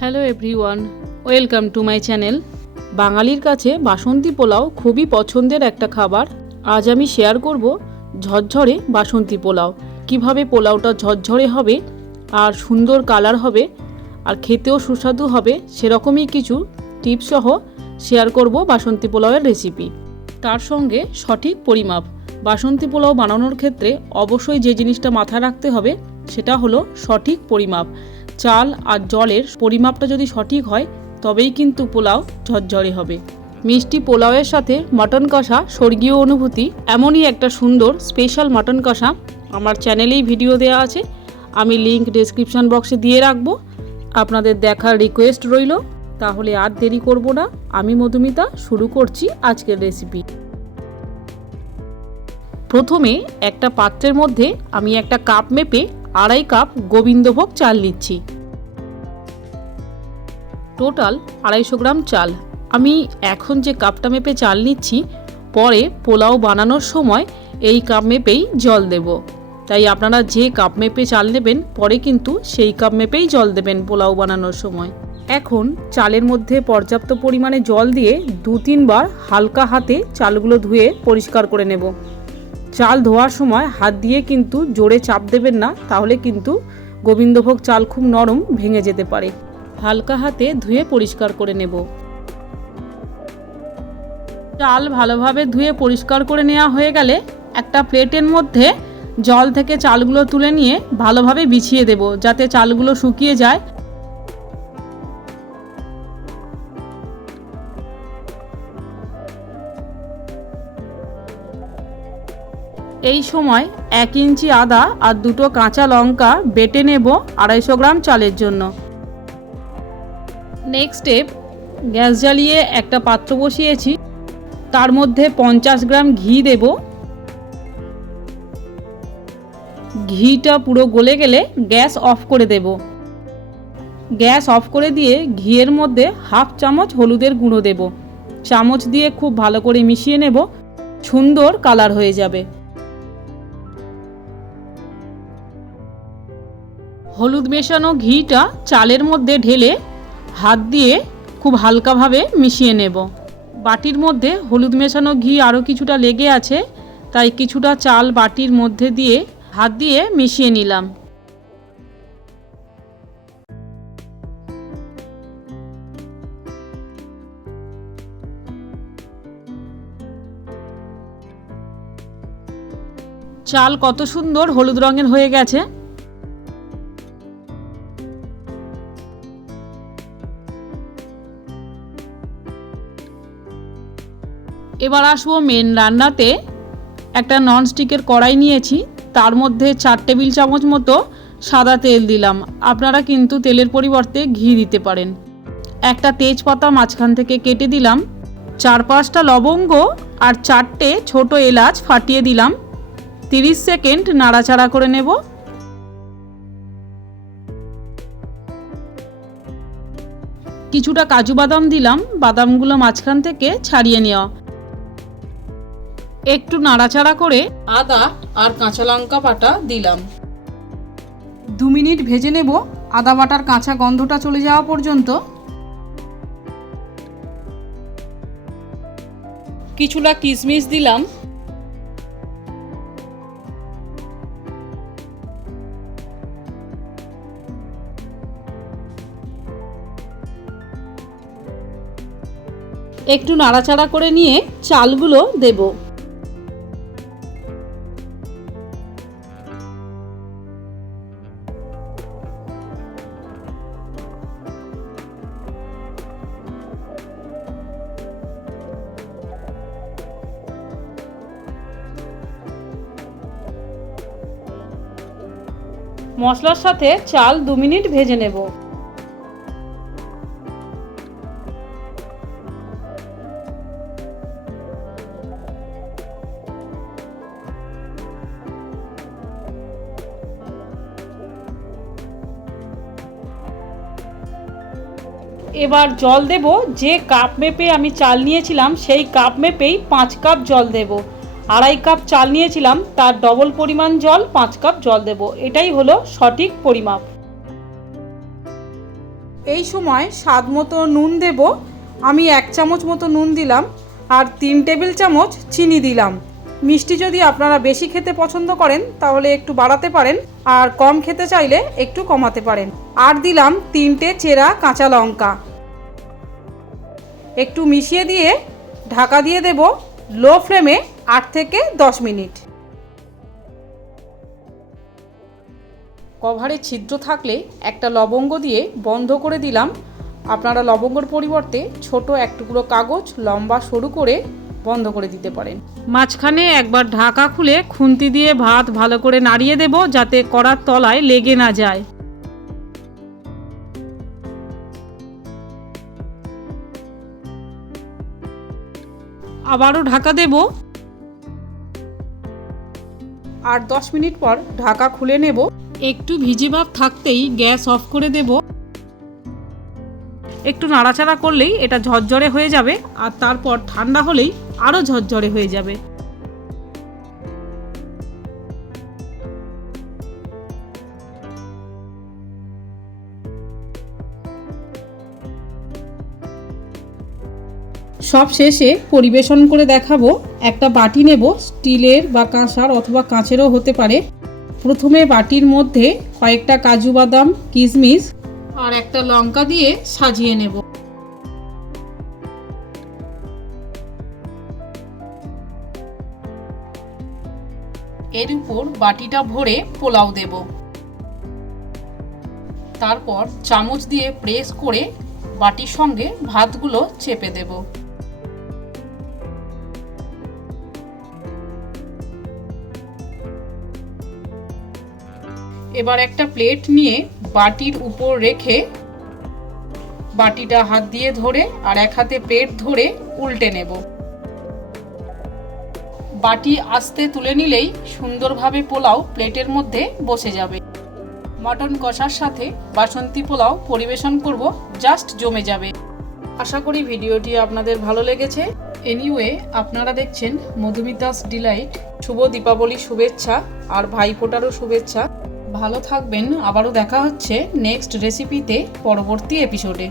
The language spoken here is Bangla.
Hello everyone, welcome to my channel. বাঙালির কাছে বাসন্তী পোলাও খুবই পছন্দের একটা খাবার। আজ আমি শেয়ার করব ঝরঝরে বাসন্তী পোলাও। কিভাবে পোলাওটা ঝরঝরে হবে আর সুন্দর কালার হবে আর খেতেও সুস্বাদু হবে, সেরকমই কিছু টিপস সহ শেয়ার করব বাসন্তী পোলাওয়ের রেসিপি। তার সঙ্গে সঠিক পরিমাপ। বাসন্তী পোলাও বানানোর ক্ষেত্রে অবশ্যই যে জিনিসটা মাথায় রাখতে হবে সেটা হলো সঠিক পরিমাপ। চাল আর জলের পরিমাপটা যদি সঠিক হয় তবেই কিন্তু পোলাও ঝরঝরে হবে। মিষ্টি পোলাওয়ের সাথে মটন কষা স্বর্গীয় অনুভূতি। এমনই একটা সুন্দর স্পেশাল মটন কষা আমার চ্যানেলেই ভিডিও দেওয়া আছে, আমি লিংক ডেসক্রিপশন বক্সে দিয়ে রাখবো। আপনাদের দেখার রিকোয়েস্ট রইল। তাহলে আর দেরি করব না, আমি মধুমিতা শুরু করছি আজকের রেসিপি। প্রথমে একটা পাত্রের মধ্যে আমি একটা কাপ মেপে 2.5 কাপ গোবিন্দভোগ চাল নিচ্ছি। টোটাল 250 গ্রাম চাল। আমি এখন যে কাপটা মেপে চাল নিচ্ছি, পরে পোলাও বানানোর সময় এই কাপ মেপেই জল দেব। তাই আপনারা যে কাপ মেপে চাল নেবেন পরে কিন্তু সেই কাপ মেপেই জল দেবেন পোলাও বানানোর সময়। এখন চালের মধ্যে পর্যাপ্ত পরিমাণে জল দিয়ে 2-3 বার হালকা হাতে চালগুলো ধুয়ে পরিষ্কার করে নেব। চাল ধোয়ার সময় হাত দিয়ে কিন্তু জোরে চাপ দেবেন না, তাহলে কিন্তু গোবিন্দভোগ চাল খুব নরম ভেঙে যেতে পারে। হালকা হাতে ধুয়ে পরিষ্কার করে নেব। চাল ভালোভাবে ধুয়ে পরিষ্কার করে নেওয়া হয়ে গেলে একটা প্লেটের মধ্যে জল থেকে চালগুলো তুলে নিয়ে ভালোভাবে বিছিয়ে দেব, যাতে চালগুলো শুকিয়ে যায়। এই সময় 1 ইঞ্চি আদা আর 2টো কাঁচা লঙ্কা বেটে নেব 250 গ্রাম চালের জন্য। নেক্সট স্টেপ, গ্যাস জ্বালিয়ে একটা পাত্র বসিয়েছি, তার মধ্যে 50 গ্রাম ঘি দেব। ঘিটা পুরো গলে গেলে গ্যাস অফ করে দেব। গ্যাস অফ করে দিয়ে ঘিয়ের মধ্যে 1/2 চামচ হলুদের গুঁড়ো দেব। চামচ দিয়ে খুব ভালো করে মিশিয়ে নেব, সুন্দর কালার হয়ে যাবে। হলুদ মেশানো ঘিটা চালের মধ্যে ঢেলে হাত দিয়ে খুব হালকাভাবে মিশিয়ে নেব। বাটির মধ্যে হলুদ মেশানো ঘি আরও কিছুটা লেগে আছে, তাই কিছুটা চাল বাটির মধ্যে দিয়ে হাত দিয়ে মিশিয়ে নিলাম। চাল কত সুন্দর হলুদ রঙের হয়ে গেছে। এবার আসবো মেন রান্নাতে। একটা ননস্টিকের কড়াই নিয়েছি, তার মধ্যে 4 টেবিল চামচ মতো সাদা তেল দিলাম। আপনারা কিন্তু তেলের পরিবর্তে ঘি দিতে পারেন। একটা তেজপাতা মাঝখান থেকে কেটে দিলাম, 4-5টা লবঙ্গ আর 4টে ছোট এলাচ ফাটিয়ে দিলাম। 30 সেকেন্ড নাড়াচাড়া করে নেব। কিছুটা কাজু বাদাম দিলাম, বাদামগুলো মাঝখান থেকে ছাড়িয়ে নেওয়া। একটু নাড়াচাড়া করে আদা আর কাঁচা লঙ্কা বাটা দিলাম। 2 মিনিট ভেজে নেব, আদা বাটার কাঁচা গন্ধটা চলে যাওয়া পর্যন্ত। কিছুটা কিশমিশ দিলাম। একটু নাড়াচাড়া করে নিয়ে চালগুলো দেব। মশলার সাথে চাল 2 মিনিট ভেজে নেব। এবার জল দেব। যে কাপ মেপে আমি চাল নিয়েছিলাম সেই কাপ মেপেই 5 কাপ জল দেব। 2.5 কাপ চাল নিয়েছিলাম, তার ডবল পরিমাণ জল 5 কাপ জল দেব। এটাই হলো সঠিক পরিমাপ। এই সময় স্বাদ মতো নুন দেব। আমি 1 চামচ মতো নুন দিলাম আর 3 টেবিল চামচ চিনি দিলাম। মিষ্টি যদি আপনারা বেশি খেতে পছন্দ করেন তাহলে একটু বাড়াতে পারেন, আর কম খেতে চাইলে একটু কমাতে পারেন। আর দিলাম 3টে চেরা কাঁচা লঙ্কা। একটু মিশিয়ে দিয়ে ঢাকা দিয়ে দেব লো ফ্লেমে 8 থেকে 10 মিনিট। কভারে ছিদ্র থাকলে একটা লবঙ্গ দিয়ে বন্ধ করে দিলাম। আপনারা লবঙ্গর পরিবর্তে ছোট এক টুকরো কাগজ লম্বা সরু করে বন্ধ করে দিতে পারেন। মাঝখানে একবার ঢাকা খুলে খুন্তি দিয়ে ভাত ভালো করে নাড়িয়ে দেব যাতে কড়ার তলায় লেগে না যায়। আবারও ঢাকা দেব আর 10 মিনিট পর ঢাকা খুলে নেব। একটু ভিজে ভাব থাকতেই গ্যাস অফ করে দেব। একটু নাড়াচাড়া করলেই এটা ঝরঝরে হয়ে যাবে, আর তারপর ঠান্ডা হলেই আরও ঝরঝরে হয়ে যাবে। সব শেষে পরিবেশন করে দেখাবো। একটা বাটি নেব, স্টিলের বা কাঁসার অথবা কাঁচেরও হতে পারে। প্রথমে বাটির মধ্যে কয়েকটা কাজু বাদাম, কিশমিশ আর একটা লঙ্কা দিয়ে সাজিয়ে নেব। এর উপর বাটিটা ভরে পোলাও দেব। তারপর চামচ দিয়ে প্রেস করে বাটির সঙ্গে ভাতগুলো চেপে দেব। এবার একটা প্লেট নিয়ে বাটির উপর রেখে বাটিটা হাত দিয়ে ধরে আর এক হাতে প্লেট ধরে উল্টে নেব। বাটি আস্তে তুলে নিলেই সুন্দরভাবে পোলাও প্লেটের মধ্যে বসে যাবে। মটন কষার সাথে বাসন্তী পোলাও পরিবেশন করব, জাস্ট জমে যাবে। আশা করি ভিডিওটি আপনাদের ভালো লেগেছে। এনিওয়ে, আপনারা দেখছেন মধুমিতাস ডিলাইট। শুভ দীপাবলির শুভেচ্ছা আর ভাইফোঁটারও শুভেচ্ছা। ভালো থাকবেন। আবারও দেখা হচ্ছে নেক্সট রেসিপিতে পরবর্তী এপিসোডে।